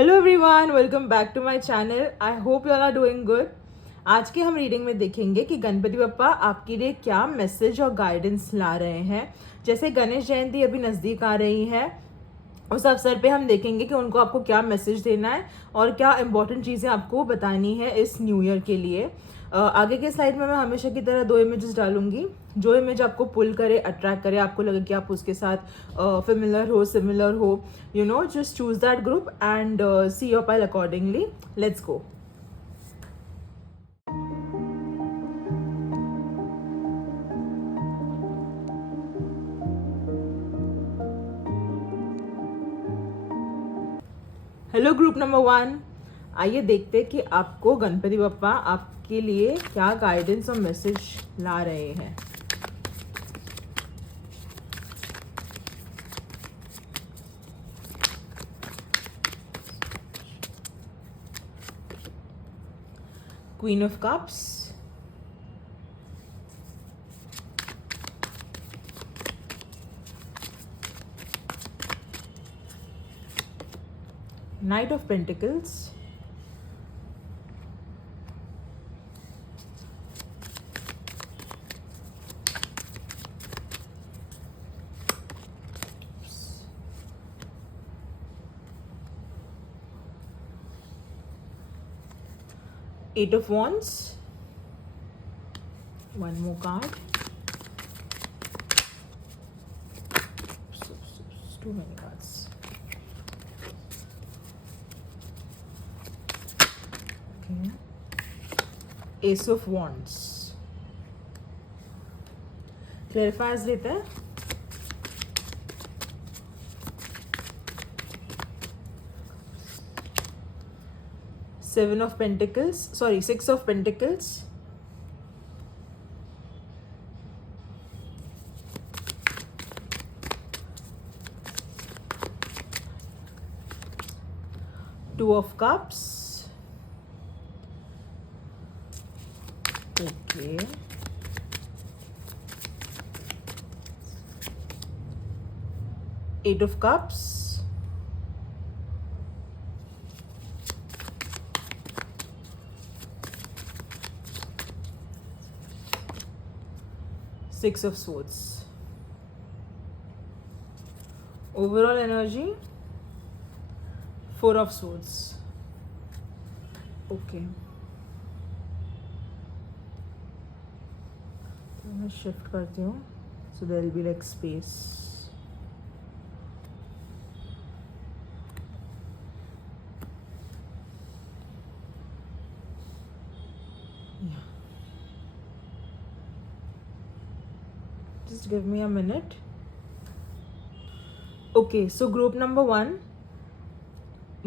Hello everyone, welcome back to my channel. I hope you all are doing good. आज के हम reading में देखेंगे कि गणपति बप्पा आपके लिए क्या मैसेज और गाइडेंस ला रहे हैं। जैसे गणेश जयंती अभी नज़दीक आ रही है, उस अवसर पे हम देखेंगे कि उनको आपको क्या मैसेज देना है और क्या इंपॉर्टेंट चीज़ें आपको बतानी है इस न्यू ईयर के लिए। आगे के स्लाइड में मैं हमेशा की तरह 2 इमेजेस डालूंगी। जो इमेज आपको पुल करे, अट्रैक्ट करे, आपको लगे कि आप उसके साथ फेमिलर हो, सिमिलर हो, just choose that group and see your pile accordingly. Let's go. Hello group number 1, आइए देखते हैं कि आपको गणपति बप्पा आपके लिए क्या गाइडेंस और मैसेज ला रहे हैं। Queen of cups, Knight of Pentacles, Eight of Wands, one more card. Too many cards. Okay. Ace of Wands. क्लैरिफायर्स लेते हैं। Six of Pentacles, Two of Cups, okay, Eight of Cups, Six of Swords. Overall energy, Four of Swords. Okay. तो मैं shift करती हूँ, so there will be like space. Yeah. Just give me a minute. Okay, so group number 1,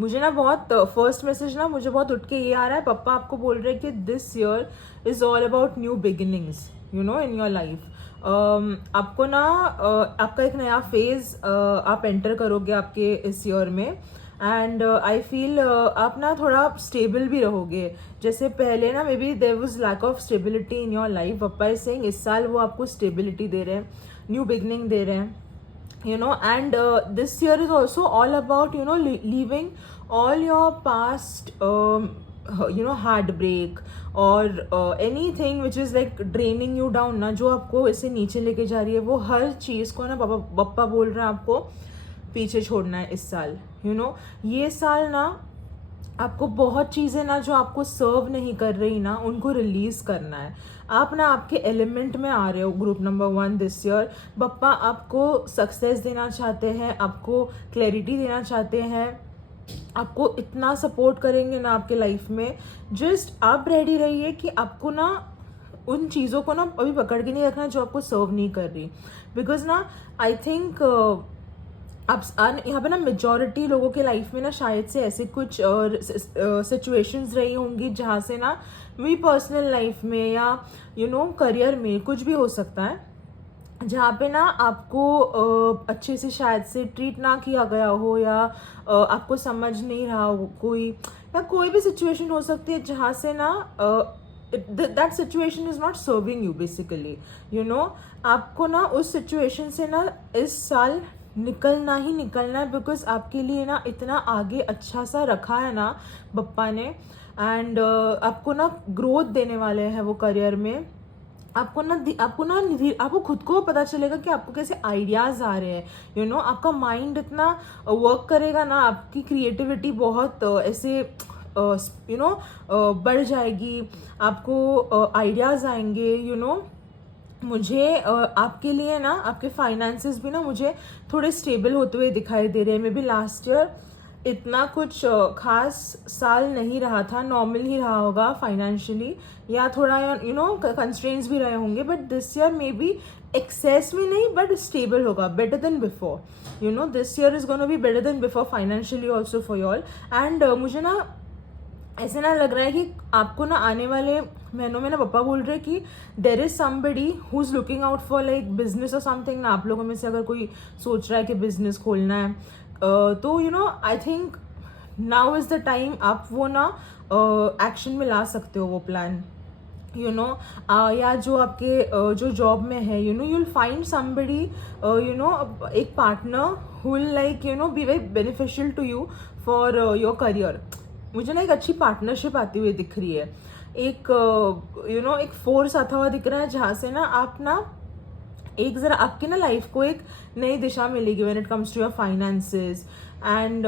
मुझे ना बहुत first message ना मुझे बहुत उठ के ये आ रहा है। पापा आपको बोल रहे हैं कि this year is all about new beginnings, in your life. आपको ना आपका एक नया फेज आप एंटर करोगे आपके इस ईयर में। एंड आई फील आप ना थोड़ा स्टेबल भी रहोगे। जैसे पहले ना may be there was lack of stability in your life. Papa is saying इस साल वो आपको स्टेबिलिटी दे रहे हैं, न्यू बिगनिंग दे रहे हैं, and this year is also all about leaving all your past heartbreak or anything which is like draining you down ना, जो आपको इससे नीचे लेके जा रही है, वो हर चीज़ को ना पप्पा बोल रहे हैं आपको पीछे छोड़ना है इस साल। ये साल ना आपको बहुत चीज़ें ना जो आपको सर्व नहीं कर रही ना, उनको रिलीज़ करना है। आप ना आपके एलिमेंट में आ रहे हो group number 1 this year. Bappa आपको सक्सेस देना चाहते हैं, आपको क्लैरिटी देना चाहते हैं, आपको इतना सपोर्ट करेंगे ना आपके लाइफ में। जस्ट आप रेडी रहिए कि आपको ना उन चीज़ों को ना अभी पकड़ के नहीं रखना जो आपको सर्व नहीं कर रही। बिकॉज ना आई थिंक अब यहाँ पे ना मेजॉरिटी लोगों के लाइफ में ना शायद से ऐसे कुछ सिचुएशंस रही होंगी जहाँ से ना मेरी पर्सनल लाइफ में या करियर में कुछ भी हो सकता है, जहाँ पे ना आपको अच्छे से शायद से ट्रीट ना किया गया हो या आपको समझ नहीं रहा हो कोई, या कोई भी सिचुएशन हो सकती है जहाँ से ना that situation is not serving you basically. आपको ना उस सिचुएशन से ना इस साल निकलना ही निकलना है, बिकॉज आपके लिए ना इतना आगे अच्छा सा रखा है ना पप्पा ने, एंड आपको ना ग्रोथ देने वाले हैं वो करियर में। आपको खुद को पता चलेगा कि आपको कैसे आइडियाज़ आ रहे हैं, आपका माइंड इतना वर्क करेगा ना, आपकी क्रिएटिविटी बहुत ऐसे बढ़ जाएगी, आपको आइडियाज़ आएंगे। मुझे आपके लिए ना आपके फाइनेंसेस भी ना मुझे थोड़े स्टेबल होते हुए दिखाई दे रहे हैं। मे बी लास्ट ईयर इतना कुछ खास साल नहीं रहा था, नॉर्मल ही रहा होगा फाइनेंशियली, या थोड़ा कंस्ट्रेंट्स भी रहे होंगे, but this year may be excess में नहीं बट स्टेबल होगा, better than before. This year is gonna be better than before financially also for you all. And मुझे ना ऐसे ना लग रहा है कि आपको ना आने वाले महीनों में ना पापा बोल रहे हैं कि there is somebody who is looking out for like business और समथिंग ना। आप लोगों में से अगर कोई सोच रहा है कि बिजनेस खोलना है, तो I think now is the time आप वो ना एक्शन में ला सकते हो वो प्लान। या जो आपके जो जॉब में है, you'll find somebody, एक partner who will like be very beneficial to you for your career। मुझे ना एक अच्छी पार्टनरशिप आती हुई दिख रही है, एक एक फोर्स आता हुआ दिख रहा है, जहाँ से ना आप ना एक ज़रा आपकी ना लाइफ को एक नई दिशा मिलेगी when it comes to your finances. And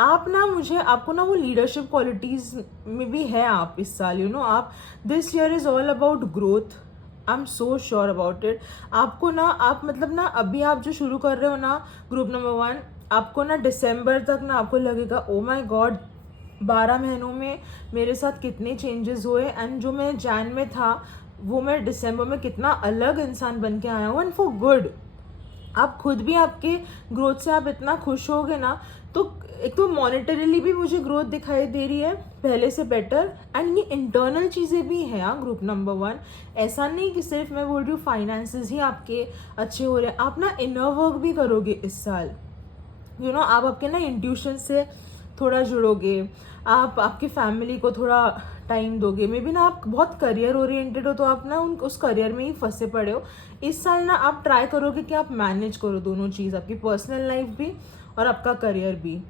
आप ना आपको ना वो लीडरशिप क्वालिटीज़ में भी है आप इस साल। आप this year is all about growth, I am so sure about it. आपको ना आप मतलब ना अभी आप जो शुरू कर रहे हो ना ग्रुप नंबर 1, आपको ना दिसंबर तक ना आपको लगेगा ओ माय गॉड 12 महीनों में मेरे साथ कितने चेंजेस हुए, एंड जो मैं जैन में था वो मैं दिसंबर में कितना अलग इंसान बन के आया हूँ, एंड फॉर गुड। आप खुद भी आपके ग्रोथ से आप इतना खुश होगे ना, तो एक तो मॉनेटरीली भी मुझे ग्रोथ दिखाई दे रही है पहले से बेटर, एंड ये इंटरनल चीज़ें भी हैं ग्रुप नंबर 1। ऐसा नहीं कि सिर्फ मैं बोल रही हूँ फाइनेंसेस ही आपके अच्छे हो रहे हैं, आप ना इनर वर्क भी करोगे इस साल। आप आपके ना इंट्यूशन से थोड़ा जुड़ोगे, आप आपकी फैमिली को थोड़ा टाइम दोगे। मे बी ना आप बहुत करियर ओरिएंटेड हो, तो आप ना उस करियर में ही फंसे पड़े हो। इस साल ना आप ट्राई करोगे कि आप मैनेज करो दोनों चीज़, आपकी पर्सनल लाइफ भी और आपका करियर भी।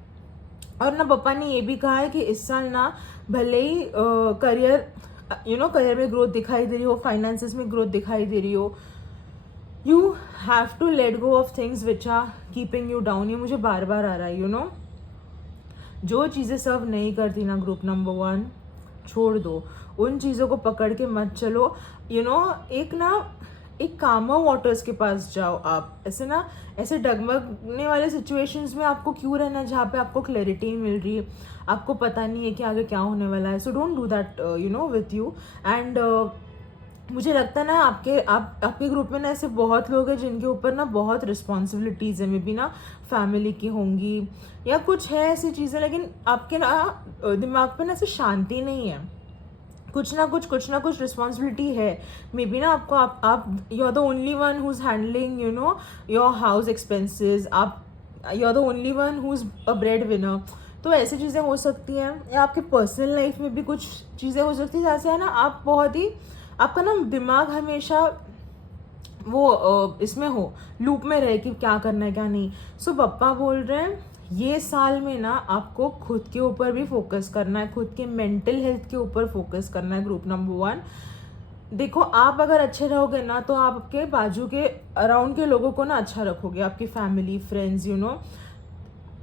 और ना पापा ने ये भी कहा है कि इस साल ना भले ही करियर में ग्रोथ दिखाई दे रही हो, फाइनेंसेस में ग्रोथ दिखाई दे रही हो, you have to let go of things which are keeping you down. ये मुझे बार बार आ रहा है। जो चीज़ें सर्व नहीं करती ना ग्रुप नंबर 1, छोड़ दो, उन चीज़ों को पकड़ के मत चलो। एक कामर वाटर्स के पास जाओ। आप ऐसे डगमगने वाले सिचुएशंस में आपको क्यों रहना, जहाँ पे आपको क्लैरिटी नहीं मिल रही है, आपको पता नहीं है कि आगे क्या होने वाला है। So don't do that with you. And मुझे लगता है ना आपके ग्रुप में ना ऐसे बहुत लोग हैं जिनके ऊपर ना बहुत रिस्पॉन्सिबिलिटीज़ है, मे बी ना फैमिली की होंगी या कुछ है ऐसी चीज़ें, लेकिन आपके ना दिमाग पे ना ऐसे शांति नहीं है। कुछ ना कुछ रिस्पॉन्सिबिलिटी है। मे बी ना आपको आप you are the only one who is handling your house expenses, you are the only one who is a bread winner. तो ऐसी चीज़ें हो सकती हैं, या आपके पर्सनल लाइफ में भी कुछ चीज़ें हो सकती हैं, जैसे है ना आप बहुत ही आपका ना दिमाग हमेशा वो इसमें हो, लूप में रहे कि क्या करना है क्या नहीं। सो पप्पा बोल रहे हैं ये साल में ना आपको खुद के ऊपर भी फोकस करना है, खुद के मेंटल हेल्थ के ऊपर फोकस करना है ग्रुप नंबर 1। देखो, आप अगर अच्छे रहोगे ना तो आप आपके बाजू के अराउंड के लोगों को ना अच्छा रखोगे, आपकी फैमिली फ्रेंड्स।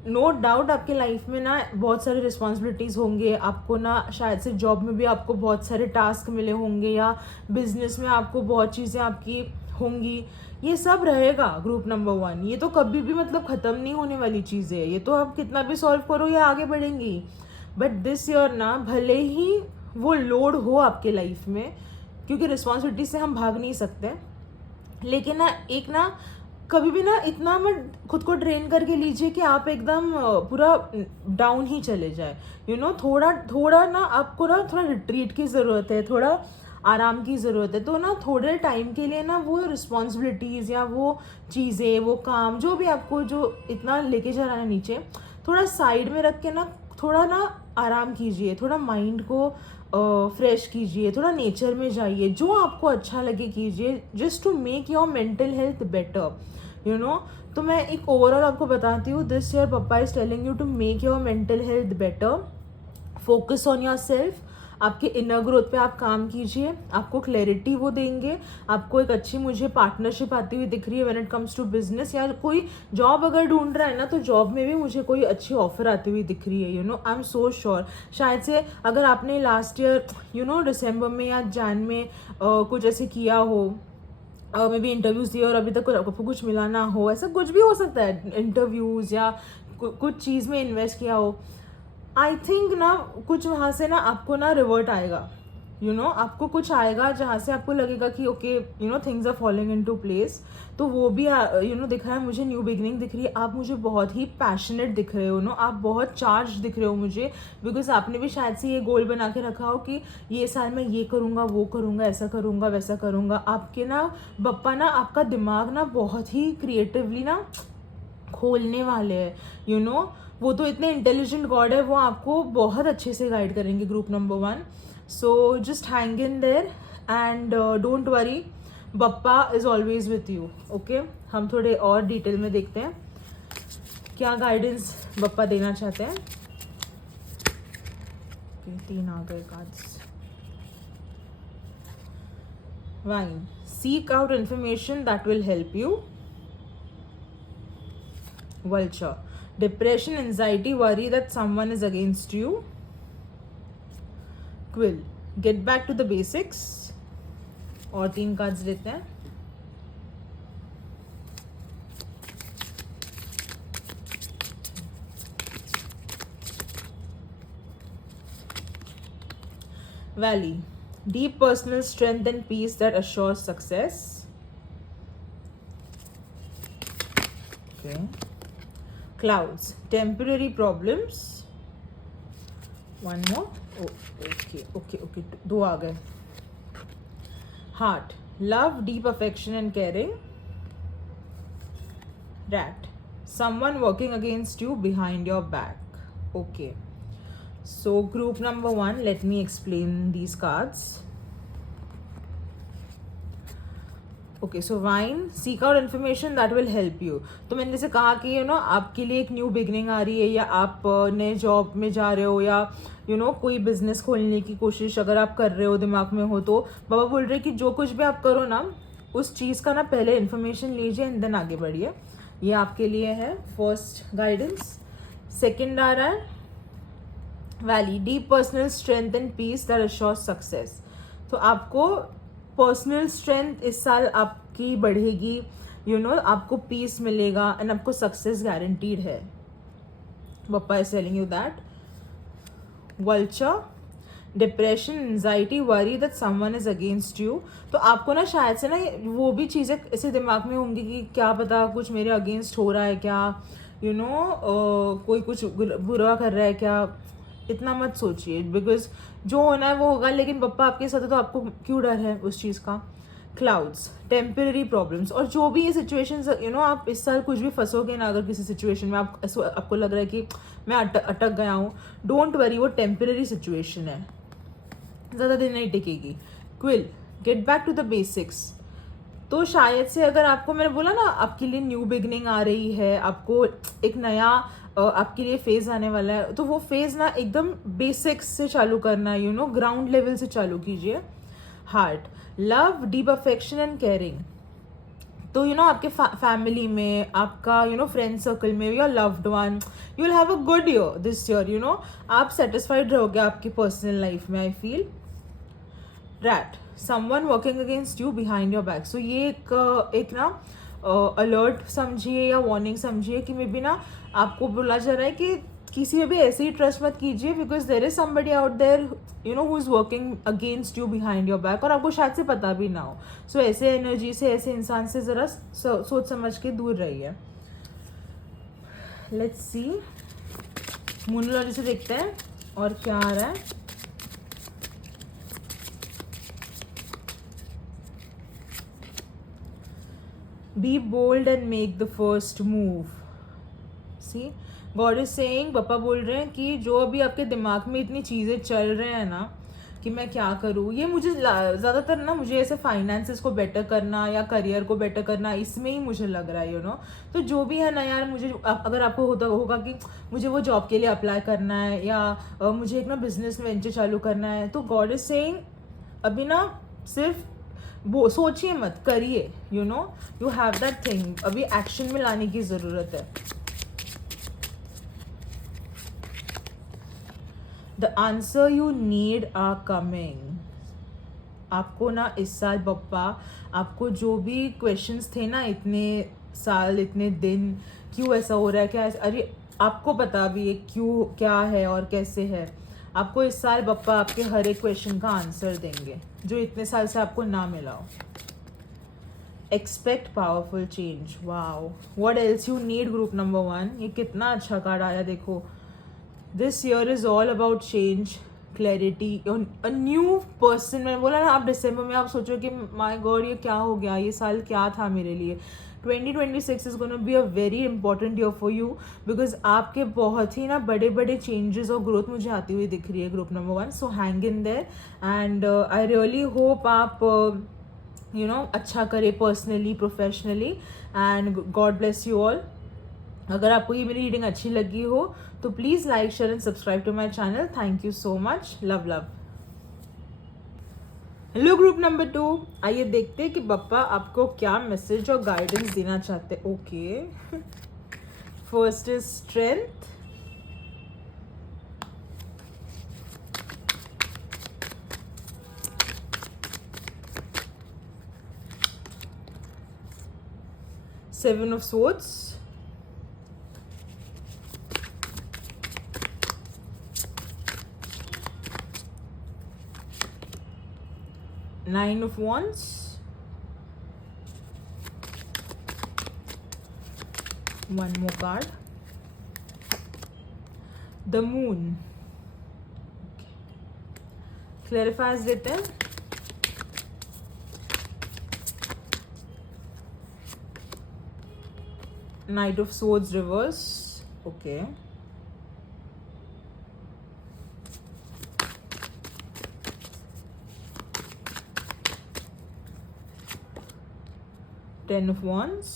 नो डाउट आपके लाइफ में ना बहुत सारी रिस्पॉन्सिबिलिटीज़ होंगे, आपको ना शायद से जॉब में भी आपको बहुत सारे टास्क मिले होंगे, या बिजनेस में आपको बहुत चीज़ें आपकी होंगी। ये सब रहेगा ग्रुप नंबर 1। ये तो कभी भी मतलब ख़त्म नहीं होने वाली चीज़ है, ये तो आप कितना भी सॉल्व करो या आगे बढ़ेंगी। बट दिस ईयर ना भले ही वो लोड हो आपके लाइफ में, क्योंकि रिस्पॉन्सिबिलिटी से हम भाग नहीं सकते, लेकिन ना कभी भी ना इतना मत खुद को ड्रेन करके लीजिए कि आप एकदम पूरा डाउन ही चले जाए। थोड़ा ना आपको ना थोड़ा रिट्रीट की ज़रूरत है, थोड़ा आराम की ज़रूरत है। तो ना थोड़े टाइम के लिए ना वो रिस्पॉन्सिबिलिटीज़ या वो चीज़ें, वो काम जो भी आपको जो इतना लेके जा रहा है नीचे, थोड़ा साइड में रख के ना थोड़ा ना आराम कीजिए, थोड़ा माइंड को फ्रेश कीजिए, थोड़ा नेचर में जाइए, जो आपको अच्छा लगे कीजिए, just to make your mental health better. You know. तो मैं एक ओवरऑल आपको बताती हूँ, this year pappa is telling you to make your mental health better, focus on yourself, आपके इनर ग्रोथ पे आप काम कीजिए, आपको क्लैरिटी वो देंगे। आपको एक अच्छी मुझे पार्टनरशिप आती हुई दिख रही है when it comes to business, या कोई जॉब अगर ढूंढ रहा है ना, तो जॉब में भी मुझे कोई अच्छी ऑफर आती हुई दिख रही है, you know. I am so sure. शायद से अगर आपने लास्ट ईयर यू नो दिसंबर में या जैन में कुछ ऐसे किया हो, मे बी इंटरव्यूज़ दिए और अभी तक आपको कुछ मिला ना हो, ऐसा कुछ भी हो सकता है, इंटरव्यूज़ या कुछ चीज़ में इन्वेस्ट किया हो, आई थिंक ना कुछ वहाँ से ना आपको ना रिवर्ट आएगा, यू नो, आपको कुछ आएगा जहाँ से आपको लगेगा कि okay you know things are following in to place. तो वो भी यू नो दिख रहा है मुझे, न्यू बिगनिंग दिख रही है। आप मुझे बहुत ही पैशनेट दिख रहे हो, नो, आप बहुत चार्ज दिख रहे हो मुझे, बिकॉज आपने भी शायद से ये गोल बना के रखा हो कि ये साल मैं ये करूँगा, वो करूँगा, ऐसा करूँगा, वैसा करूँगा। आपके ना बप्पा ना आपका दिमाग ना बहुत ही क्रिएटिवली ना खोलने वाले हैं, यू नो। वो तो इतने इंटेलिजेंट गॉड है, वो आपको बहुत अच्छे से गाइड करेंगे, group number 1। So just hang in there and don't worry, Bappa is always with you, okay. हम थोड़े और डिटेल में देखते हैं क्या गाइडेंस बप्पा देना चाहते हैं। okay, 3 आ गए cards. Wine, seek out information that will help you. Vulture, depression, anxiety, worry that someone is against you. Quill, get back to the basics. और 3 कार्ड्स लेते हैं। Valley, deep personal strength and peace that assures success. Okay. Clouds, temporary problems. One more. Oh, okay. 2 आ गए। Heart, love, deep affection and caring. Rat, someone working against you behind your back. Okay. So group number 1, let me explain these cards. Okay, so wine, seek out information that will help you. तो मैंने जैसे कहा कि you know आपके लिए एक new beginning आ रही है, या आप नए जॉब में जा रहे हो, या यू नो कोई बिजनेस खोलने की कोशिश अगर आप कर रहे हो, दिमाग में हो, तो बाबा बोल रहे कि जो कुछ भी आप करो ना, उस चीज़ का ना पहले इन्फॉर्मेशन लीजिए एंड देन आगे बढ़िए। ये आपके लिए है फर्स्ट गाइडेंस। सेकेंड आ रहा है valley, deep personal strength and peace that assures success. तो आपको पर्सनल स्ट्रेंथ इस साल आपकी बढ़ेगी, यू नो, आपको पीस मिलेगा एंड आपको सक्सेस गारंटीड है। पप्पा is telling you that. Vulture, depression, anxiety, worry that someone is against you. तो आपको ना शायद से ना वो भी चीज़ें ऐसे दिमाग में होंगी कि क्या पता कुछ मेरे अगेंस्ट हो रहा है क्या, यू नो कोई कुछ बुरा कर रहा है क्या। इतना मत सोचिए, बिकॉज जो होना है वो होगा, लेकिन पप्पा आपके साथ है तो आपको क्यों डर है उस चीज़ का। क्लाउड्स, टेम्पररी प्रॉब्लम्स, और जो भी ये सिचुएशंस यू नो आप इस साल कुछ भी फंसोगे ना, अगर किसी सिचुएशन में आपको लग रहा है कि मैं अटक गया हूँ, डोंट वरी, वो टेम्पररी सिचुएशन है, ज़्यादा दिन नहीं टिकेगी। Quill, get back to the basics. तो शायद से अगर आपको, मैंने बोला ना आपके लिए न्यू बिगनिंग आ रही है, आपको एक नया आपके लिए फेज़ आने वाला है, तो वो फेज़ ना एकदम बेसिक्स से चालू करना है, यू नो, ग्राउंड लेवल से चालू कीजिए। Heart, love, deep affection and caring. तो यू नो आपके फैमिली में, आपका यू नो फ्रेंड सर्कल में, your loved one, you will have a good year this year, you know, आप सेटिस्फाइड रहोगे आपकी पर्सनल लाइफ में, I feel. Rat, someone working against you behind your back. So ये एक ना alert समझिए या वार्निंग समझिए कि मे बी ना आपको बोला जा रहा है कि किसी में भी ऐसे ही ट्रस्ट मत कीजिए, because there is somebody out there you know who is working against you behind your back, और आपको शायद से पता भी ना हो। सो ऐसे एनर्जी से, ऐसे इंसान से ज़रा सोच समझ के दूर रहिए। लेट्स सी, मूनोलॉजी से देखते हैं और क्या आ रहा है। Be bold and make the first move. See, God is saying, पापा बोल रहे हैं कि जो अभी आपके दिमाग में इतनी चीज़ें चल रहे हैं ना, कि मैं क्या करूँ। ये मुझे ज़्यादातर ना मुझे ऐसे फाइनेंसेस को बेटर करना या करियर को बेटर करना इसमें ही मुझे लग रहा है, यू नो। तो जो भी है ना यार, मुझे अगर आपको होता होगा कि मुझे वो जॉब के लिए अप्लाई करना है या मुझे एक ना बिजनेस वेंचर चालू करना है, तो गॉड इज सेइंग अभी ना सिर्फ वो सोचिए मत, करिए, you know, you have that thing, अभी एक्शन में लाने की ज़रूरत है। The answer you need are coming. आपको ना इस साल पप्पा, आपको जो भी क्वेश्चंस थे ना इतने साल, इतने दिन, क्यों ऐसा हो रहा है, क्या अरे आपको पता भी है क्यों, क्या है और कैसे है। आपको इस साल पप्पा आपके हर एक क्वेश्चन का आंसर देंगे जो इतने साल से आपको ना मिला हो। Expect powerful change. Wow, what else you need group number 1। ये कितना अच्छा कार्ड आया, देखो। This year is all about change, clarity, a new person. मैंने बोला ना, आप दिसंबर में आप सोचो कि माय गॉड ये क्या हो गया, ये साल क्या था मेरे लिए। 2026 is gonna be a very important year for you, because आपके बहुत ही ना बड़े बड़े चेंजेस और ग्रोथ मुझे आती हुई दिख रही है group number 1। So hang in there and I really hope आप यू नो अच्छा करें personally, professionally, and God bless you all. अगर आपको ये मेरी रीडिंग अच्छी लगी हो तो please like, share and subscribe to my channel. Thank you so much, love love. Hello group number 2, आइए देखते हैं कि बप्पा आपको क्या मैसेज और गाइडेंस देना चाहते हैं। Okay, first is strength, seven of swords, nine of wands, one more card, the moon. Clarify as written. Knight of swords reverse. Okay. Ten of wands,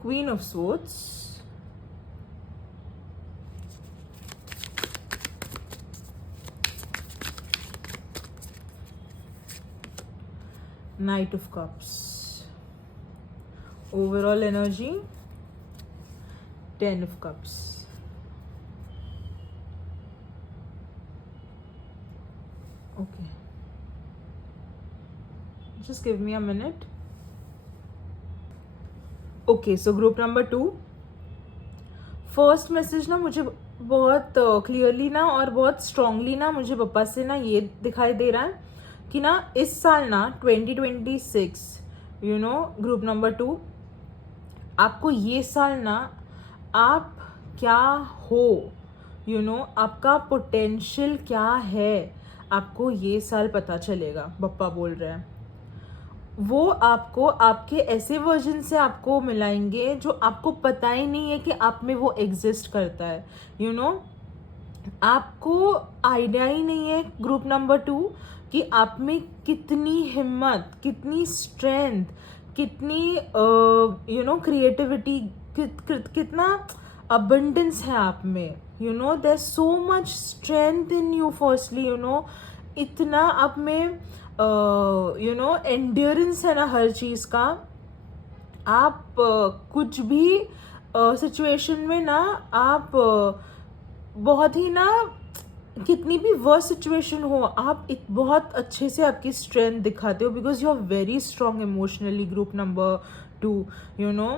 Queen of swords, Knight of cups. Overall energy, 10 of cups. Okay, just give me a minute. Okay, so group number 2, first message ना मुझे बहुत clearly ना और बहुत strongly ना मुझे पापा से ना ये दिखाई दे रहा है कि ना इस साल ना 2026, यू नो ग्रुप नंबर 2, आपको ये साल ना आप क्या हो, यू नो आपका पोटेंशियल क्या है, आपको ये साल पता चलेगा। पप्पा बोल रहे हैं वो आपको आपके ऐसे वर्जन से आपको मिलाएंगे जो आपको पता ही नहीं है कि आप में वो एग्जिस्ट करता है, यू नो आपको आइडिया ही नहीं है ग्रुप नंबर 2 कि आप में कितनी हिम्मत, कितनी स्ट्रेंथ, कितनी यू नो क्रिएटिविटी, कितना अबंडेंस है आप में, you know there so much strength in you. Firstly you know इतना आप में यू नो एंड्योरेंस है ना हर चीज़ का। आप कुछ भी सिचुएशन में ना आप बहुत ही ना कितनी भी वर्स्ट सिचुएशन हो आप बहुत अच्छे से आपकी स्ट्रेंथ दिखाते हो, because you are very strong emotionally group number 2, you know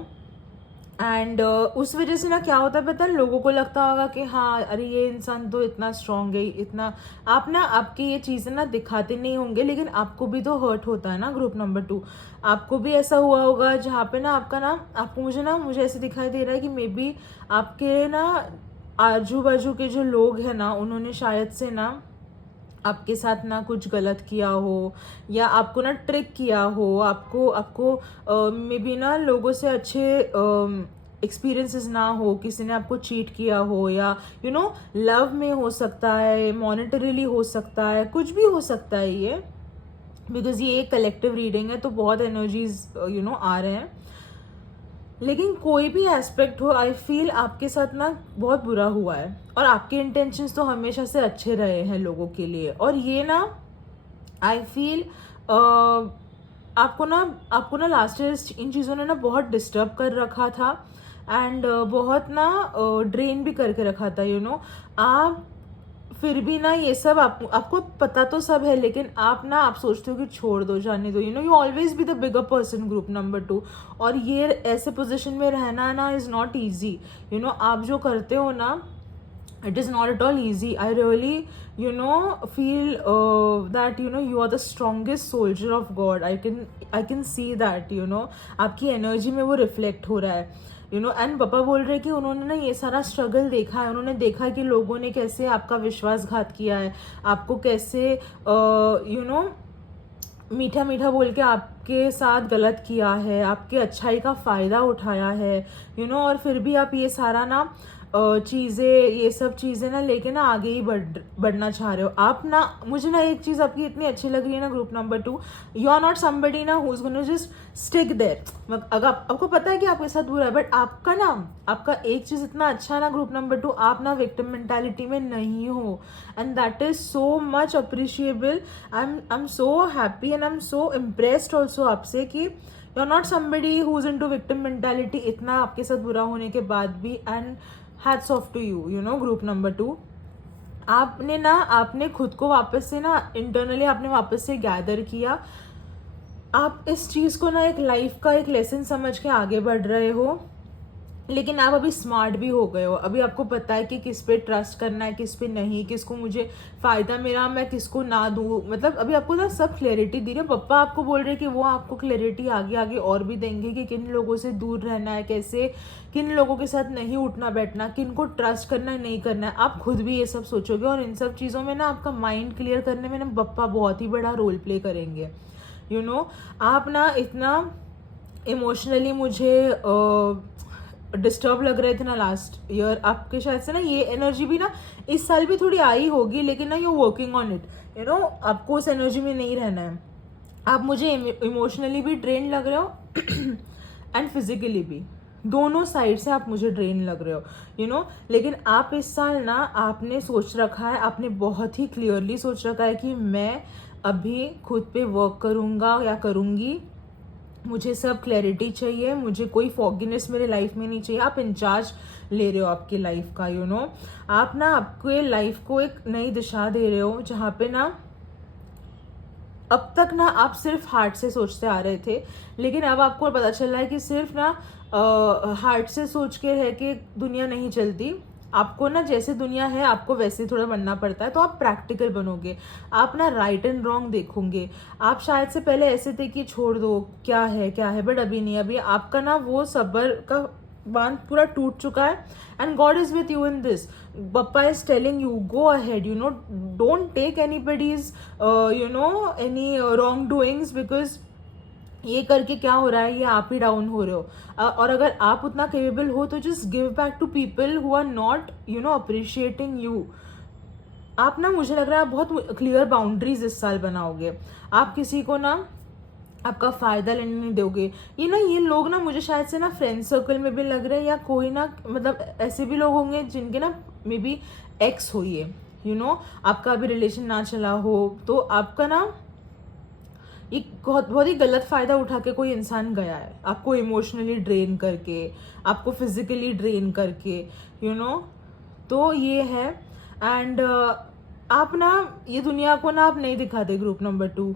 and उस वजह से ना क्या होता है पता है, लोगों को लगता होगा कि हाँ अरे ये इंसान तो इतना स्ट्रॉन्ग है, इतना आप ना आपकी ये चीज़ें ना दिखाते नहीं होंगे, लेकिन आपको भी तो हर्ट होता है ना ग्रुप नंबर 2। आपको भी ऐसा हुआ होगा जहाँ पे ना आपका ना आपको मुझे ऐसे दिखाई दे रहा है कि मे बी आपके ना आजू बाजू के जो लोग हैं ना उन्होंने शायद से ना आपके साथ ना कुछ गलत किया हो या आपको ना ट्रिक किया हो, आपको मे बी ना लोगों से अच्छे एक्सपीरियंसेस ना हो, किसी ने आपको चीट किया हो, या लव में हो सकता है, मॉनेटरीली हो सकता है, कुछ भी हो सकता है ये, बिकॉज ये एक कलेक्टिव रीडिंग है तो बहुत एनर्जीज आ रहे हैं। लेकिन कोई भी एस्पेक्ट हो, आई फील आपके साथ ना बहुत बुरा हुआ है, और आपके इंटेंशंस तो हमेशा से अच्छे रहे हैं लोगों के लिए, और ये ना आई फील आपको ना लास्ट ईयर इन चीज़ों ने ना बहुत डिस्टर्ब कर रखा था, एंड बहुत ना ड्रेन भी करके रखा था, आप फिर भी ना ये सब आपको पता तो सब है, लेकिन आप सोचते हो कि छोड़ दो, जाने दो, you always be the bigger person, group number 2। और ये ऐसे पोजिशन में रहना ना इज़ नॉट ईजी, आप जो करते हो ना, it is not at all easy. I really feel that you are the strongest soldier of God. I can see that, आपकी एनर्जी में वो रिफ्लेक्ट हो रहा है, एंड पापा बोल रहे हैं कि उन्होंने ना ये सारा स्ट्रगल देखा है, उन्होंने देखा कि लोगों ने कैसे आपका विश्वासघात किया है, आपको कैसे मीठा मीठा बोल के आपके साथ गलत किया है, आपके अच्छाई का फ़ायदा उठाया है, और फिर भी आप ये सारा ना ये सब चीज़ें ना लेके ना आगे ही बढ़ना चाह रहे हो आप ना। मुझे ना एक चीज़ आपकी इतनी अच्छी लग रही है ना, group number 2, you are not somebody ना who is gonna just stick there. अगर आपको पता है कि आपके साथ बुरा है, बट आपका एक चीज़ इतना अच्छा है ना, ग्रुप नंबर 2, आप ना विक्टिम मेंटालिटी में नहीं हो, and that is so much appreciable. I am so happy and I am so impressed also आपसे कि you are not somebody who is into victim mentality, इतना आपके साथ बुरा होने के बाद भी, and hats off to you, group number 2। आपने खुद को वापस से ना इंटरनली आपने वापस से गैदर किया, आप इस चीज़ को ना एक लाइफ का एक लेसन समझ के आगे बढ़ रहे हो, लेकिन आप अभी स्मार्ट भी हो गए हो, अभी आपको पता है कि किस पे ट्रस्ट करना है, किस पे नहीं, किसको मुझे फ़ायदा मेरा मैं किसको ना दूँ, मतलब अभी आपको ना सब क्लैरिटी दी रही है। पप्पा आपको बोल रहे हैं कि वो आपको क्लैरिटी आगे आगे और भी देंगे कि किन लोगों से दूर रहना है, कैसे किन लोगों के साथ नहीं उठना बैठना, किन को ट्रस्ट करना है नहीं करना है, आप खुद भी ये सब सोचोगे, और इन सब चीज़ों में ना आपका माइंड क्लियर करने में ना पप्पा बहुत ही बड़ा रोल प्ले करेंगे। आप ना इतना इमोशनली मुझे डिस्टर्ब लग रहे थे ना लास्ट ईयर, आपके शायद से ना ये एनर्जी भी ना इस साल भी थोड़ी आई होगी, लेकिन ना यू वर्किंग ऑन इट, आपको उस एनर्जी में नहीं रहना है। आप मुझे इमोशनली भी ड्रेन लग रहे हो एंड फिजिकली भी, दोनों साइड से आप मुझे ड्रेन लग रहे हो, लेकिन आप इस साल ना आपने सोच रखा है, आपने बहुत ही क्लियरली सोच रखा है कि मैं अभी खुद पे वर्क करूँगा या करूँगी, मुझे सब क्लैरिटी चाहिए, मुझे कोई फॉगीनेस मेरे लाइफ में नहीं चाहिए। आप इंचार्ज ले रहे हो आपकी लाइफ का, आप ना आपके लाइफ को एक नई दिशा दे रहे हो, जहाँ पे ना अब तक ना आप सिर्फ हार्ट से सोचते आ रहे थे, लेकिन अब आपको पता चल रहा है कि सिर्फ ना हार्ट से सोच के रह के दुनिया नहीं चलती, आपको ना जैसे दुनिया है आपको वैसे थोड़ा बनना पड़ता है, तो आप प्रैक्टिकल बनोगे, आप ना राइट एंड रॉन्ग देखोगे। आप शायद से पहले ऐसे थे कि छोड़ दो क्या है, बट अभी नहीं, अभी आपका ना वो सब्र का बांध पूरा टूट चुका है, and God is with you in this. Pappa is telling you go ahead, don't take anybody's any wrong doings, because ये करके क्या हो रहा है, ये आप ही डाउन हो रहे हो, और अगर आप उतना केपेबल हो तो just give back to people who are not appreciating you. आप ना मुझे लग रहा है आप बहुत क्लियर बाउंड्रीज इस साल बनाओगे, आप किसी को ना आपका फ़ायदा लेने नहीं दोगे। ये लोग ना मुझे शायद से ना फ्रेंड सर्कल में भी लग रहे हैं, या कोई ना मतलब ऐसे भी लोग होंगे जिनके ना मे बी एक्स हो, ये आपका अभी रिलेशन ना चला हो, तो आपका ना एक बहुत ही गलत फ़ायदा उठा के कोई इंसान गया है, आपको इमोशनली ड्रेन करके, आपको फिजिकली ड्रेन करके, तो ये है। एंड आप ना ये दुनिया को ना आप नहीं दिखाते, ग्रुप नंबर 2,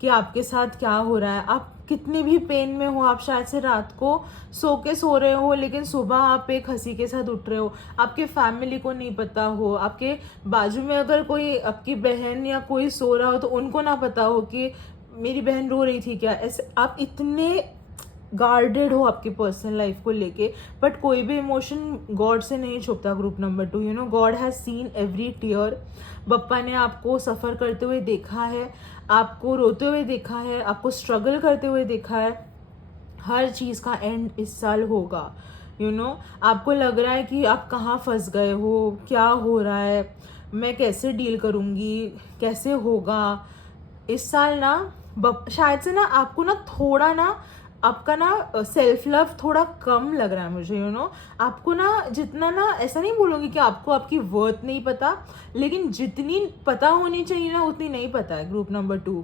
कि आपके साथ क्या हो रहा है, आप कितने भी पेन में हो, आप शायद से रात को सो रहे हो, लेकिन सुबह आप एक हंसी के साथ उठ रहे हो, आपके फैमिली को नहीं पता हो, आपके बाजू में अगर कोई आपकी बहन या कोई सो रहा हो तो उनको ना पता हो कि मेरी बहन रो रही थी क्या, ऐसे आप इतने गार्डेड हो आपकी पर्सनल लाइफ को लेके, बट कोई भी इमोशन गॉड से नहीं छुपता, group number 2, God has seen every tear. Bappa ने आपको सफ़र करते हुए देखा है, आपको रोते हुए देखा है, आपको स्ट्रगल करते हुए देखा है, हर चीज़ का एंड इस साल होगा, यू नो आपको लग रहा है कि आप कहाँ फंस गए हो, क्या हो रहा है, मैं कैसे डील करूँगी, कैसे होगा। इस साल ना शायद से ना आपको ना थोड़ा ना आपका ना सेल्फ लव थोड़ा कम लग रहा है मुझे, आपको ना जितना ना, ऐसा नहीं बोलूँगी कि आपको आपकी वर्थ नहीं पता, लेकिन जितनी पता होनी चाहिए ना उतनी नहीं पता है ग्रुप नंबर 2।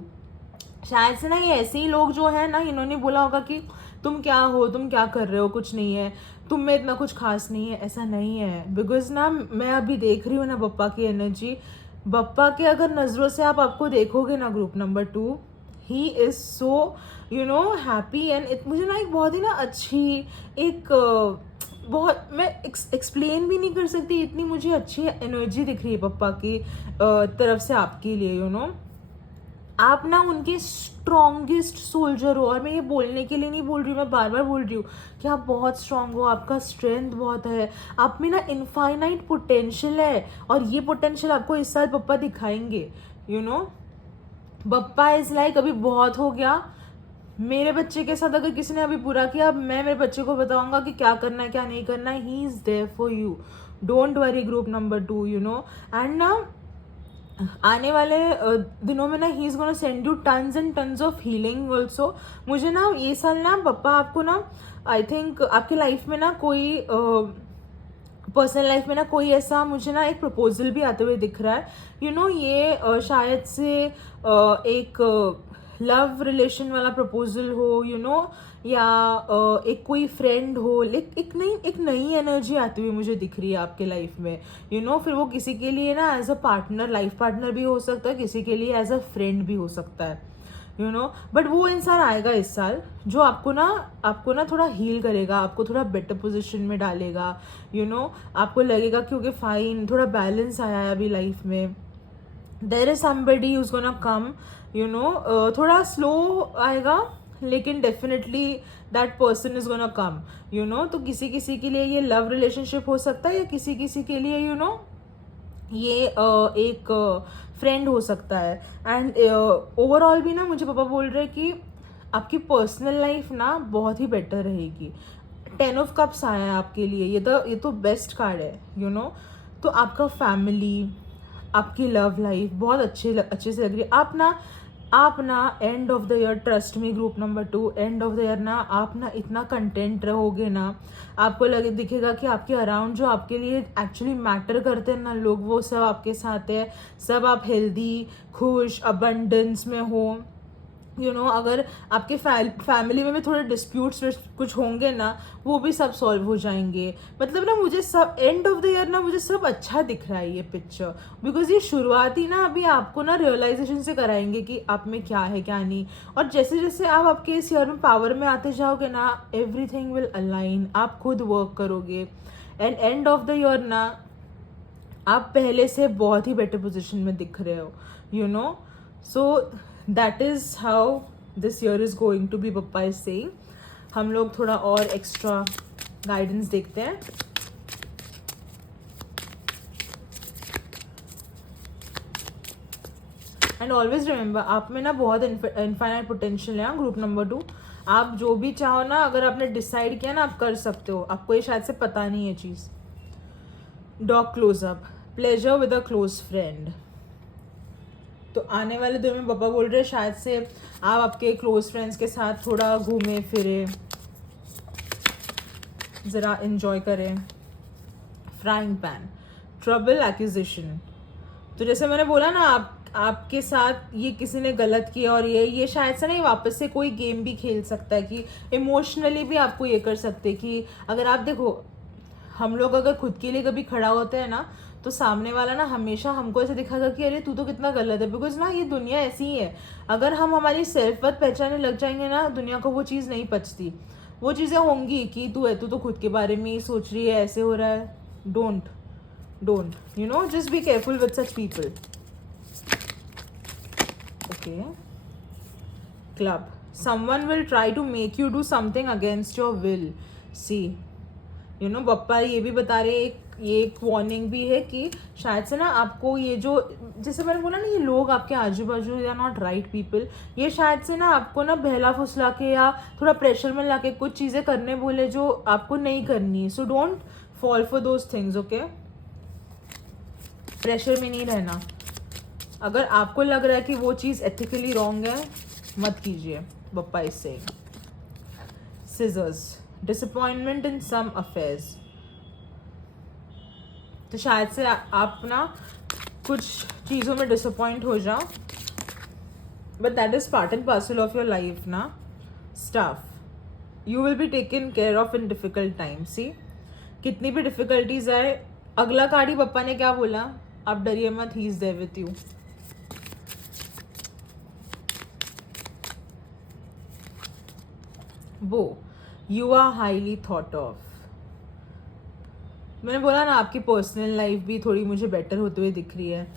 शायद से ना ये ऐसे ही लोग जो है ना, इन्होंने बोला होगा कि तुम क्या हो, तुम क्या कर रहे हो, कुछ नहीं है, तुम में इतना कुछ खास नहीं है। ऐसा नहीं है, बिकॉज ना मैं अभी देख रही हूँ ना बप्पा की एनर्जी। बप्पा के अगर नज़रों से आपको देखोगे ना group number 2, he is so happy and मुझे ना एक बहुत ही ना अच्छी एक बहुत मैं एक्सप्लेन भी नहीं कर सकती, इतनी मुझे अच्छी एनर्जी दिख रही है पप्पा की तरफ से आपके लिए। आप ना उनके स्ट्रॉन्गेस्ट सोल्जर हो, और मैं ये बोलने के लिए नहीं बोल रही हूँ, मैं बार बार बोल रही हूँ कि आप बहुत स्ट्रांग हो, आपका स्ट्रेंथ बहुत है, आप में ना इनफाइनाइट पोटेंशियल है, और ये पोटेंशियल आपको इस साल पप्पा दिखाएंगे। पप्पा इज़ लाइक अभी बहुत हो गया, मेरे बच्चे के साथ अगर किसी ने अभी बुरा किया, अब मैं मेरे बच्चे को बताऊंगा कि क्या करना है क्या नहीं करना है। He is there for you, don't worry group number 2। And ना आने वाले दिनों में ना he is gonna send you tons and tons of healing also. मुझे ना ये साल ना पप्पा आपको ना, आई थिंक आपके लाइफ में ना कोई पर्सनल लाइफ में ना कोई ऐसा मुझे ना एक प्रपोजल भी आते हुए दिख रहा है। ये शायद से एक लव रिलेशन वाला प्रपोजल हो, या एक कोई फ्रेंड हो, एक नई एनर्जी आती हुई मुझे दिख रही है आपके लाइफ में। फिर वो किसी के लिए ना as a partner, life partner भी हो सकता है, किसी के लिए एज अ फ्रेंड भी हो सकता है। बट वो इंसान आएगा इस साल जो आपको ना थोड़ा हील करेगा, आपको थोड़ा बेटर पोजीशन में डालेगा। आपको लगेगा क्योंकि फाइन, थोड़ा बैलेंस आया है अभी लाइफ में। There is somebody who's gonna come, थोड़ा स्लो आएगा, लेकिन definitely that person is gonna come. तो किसी किसी के लिए ये लव रिलेशनशिप हो सकता है, या किसी किसी के लिए ये एक फ्रेंड हो सकता है। एंड ओवरऑल भी ना मुझे पापा बोल रहे हैं कि आपकी पर्सनल लाइफ ना बहुत ही बेटर रहेगी। 10 ऑफ कप्स आया है आपके लिए, ये तो बेस्ट कार्ड है। तो आपका फैमिली, आपकी लव लाइफ बहुत अच्छे से लग रही है। आप ना end of the year, trust me group number 2, end of the year ना आप ना इतना कंटेंट रहोगे ना, आपको दिखेगा कि आपके अराउंड जो आपके लिए एक्चुअली मैटर करते हैं ना लोग, वो सब आपके साथ है, सब आप हेल्दी, खुश, अबंडेंस में हो। अगर आपके फैमिली में भी थोड़े डिस्प्यूट्स कुछ होंगे ना, वो भी सब सॉल्व हो जाएंगे। मतलब ना मुझे सब एंड ऑफ द ईयर ना मुझे सब अच्छा दिख रहा है ये पिक्चर, बिकॉज ये शुरुआती ना अभी आपको ना रियलाइजेशन से कराएंगे कि आप में क्या है क्या नहीं। और जैसे जैसे आप आपके इस ईयर में पावर में आते जाओगे ना, एवरीथिंग विल अलाइन, आप खुद वर्क करोगे, and end of the year ना आप पहले से बहुत ही बेटर पोजिशन में दिख रहे हो। So that is how this year is going to be, pappa is saying. हम लोग थोड़ा और एक्स्ट्रा गाइडेंस देखते हैं। एंड ऑलवेज रिमेंबर, आप में ना बहुत इनफाइनाइट पोटेंशियल है ग्रुप नंबर 2। आप जो भी चाहो ना, अगर आपने डिसाइड किया ना, आप कर सकते हो। आपको ये शायद से पता नहीं है चीज़। Dog close up, pleasure with a close friend. तो आने वाले दिन में पापा बोल रहे हैं शायद से आप आपके क्लोज फ्रेंड्स के साथ थोड़ा घूमे फिरे, ज़रा इन्जॉय करें। Frying pan, trouble, accusation. तो जैसे मैंने बोला ना, आपके साथ ये किसी ने गलत किया, और ये शायद से नहीं वापस से कोई गेम भी खेल सकता है कि इमोशनली भी आपको ये कर सकते कि अगर आप देखो, हम लोग अगर खुद के लिए कभी खड़ा होते हैं ना, तो सामने वाला ना हमेशा हमको ऐसे दिखाएगा कि अरे तू तो कितना गलत है। बिकॉज ना ये दुनिया ऐसी ही है, अगर हम हमारी सेल्फ वर्थ पहचानने लग जाएंगे ना, दुनिया को वो चीज़ नहीं पचती। वो चीज़ें होंगी कि तू तो खुद के बारे में ही सोच रही है, ऐसे हो रहा है। Don't just be careful with such people. Okay, club, someone will try to make you do something against your will. See, you know पप्पा ये भी बता रहे ये एक वार्निंग भी है कि शायद से ना आपको ये जो, जैसे मैंने बोला ना, ये लोग आपके आजू बाजू या नॉट राइट पीपल, ये शायद से ना आपको ना बहला फुसला के या थोड़ा प्रेशर में ला के कुछ चीज़ें करने बोले जो आपको नहीं करनी है. So don't fall for those things. Okay, pressure में नहीं रहना. अगर आपको लग रहा है कि वो चीज़ एथिकली रॉन्ग है, मत कीजिए. पप्पा इससे सिजर्स, डिसअपॉइंटमेंट इन सम अफेयर्स. तो शायद से आप ना कुछ चीज़ों में डिसअपॉइंट हो जाओ, but that is part and parcel of your life ना. Staff, you will be taken care of in difficult time. See, कितनी भी डिफिकल्टीज आए, अगला कार्ड ही पप्पा ने क्या बोला, आप डरिए मत, he is there with you. वो, you are highly thought of. मैंने बोला ना आपकी पर्सनल लाइफ भी थोड़ी मुझे बेटर होते हुए दिख रही है.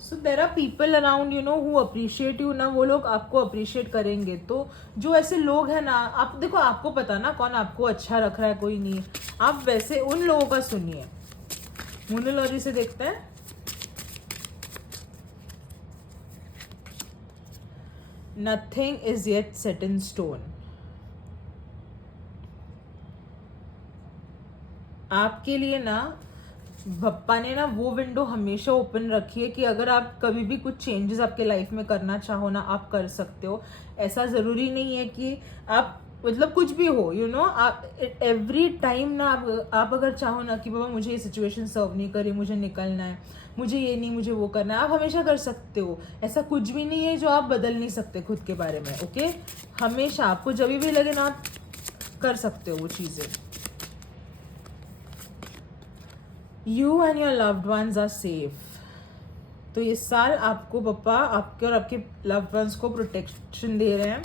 So there are people around you know who appreciate you ना. वो लोग आपको अप्रिशिएट करेंगे. तो जो ऐसे लोग हैं ना, आप देखो, आपको पता ना कौन आपको अच्छा रख रहा है, कोई नहीं. आप वैसे उन लोगों का सुनिए. मोनोलॉजी से देखते हैं. Nothing is yet set in stone. आपके लिए ना पप्पा ने ना वो विंडो हमेशा ओपन रखी है कि अगर आप कभी भी कुछ चेंजेस आपके लाइफ में करना चाहो ना, आप कर सकते हो. ऐसा ज़रूरी नहीं है कि आप मतलब कुछ भी हो, यू नो. आप एवरी टाइम ना आप अगर चाहो ना कि बाबा मुझे ये सिचुएशन सर्व नहीं करी, मुझे निकलना है, मुझे ये नहीं, मुझे वो करना है, आप हमेशा कर सकते हो. ऐसा कुछ भी नहीं है जो आप बदल नहीं सकते खुद के बारे में. ओके, हमेशा आपको जब भी लगे ना, आप कर सकते हो वो चीज़ें. You and your loved ones are safe. तो इस साल आपको पप्पा आपके और आपके लव्ड वंस को प्रोटेक्शन दे रहे हैं.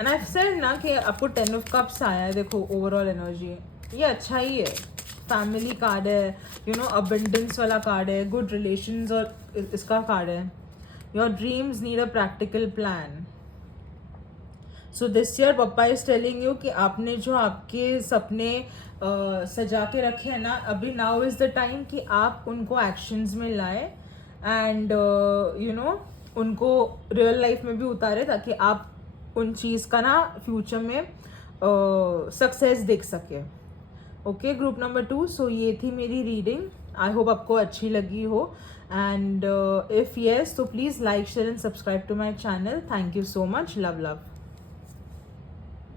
एंड आई सेड ना कि आपको 10 ऑफ कप्स आया है. देखो ओवरऑल एनर्जी ये अच्छा ही है. फैमिली कार्ड है, यू नो, अबंडेंस वाला कार्ड है, गुड रिलेशंस और इसका कार्ड है. Your dreams need a practical plan. So this year pappa is telling you कि आपने जो आपके सपने सजा के रखे हैं ना, अभी नाउ इज़ द टाइम कि आप उनको एक्शंस में लाए एंड यू नो उनको रियल लाइफ में भी उतारे, ताकि आप उन चीज़ का ना फ्यूचर में सक्सेस देख सके. Okay, group number 2. सो ये थी मेरी रीडिंग. आई होप आपको अच्छी लगी हो. एंड इफ़ येस तो please like, share and subscribe to my channel. Thank you so much. Love love.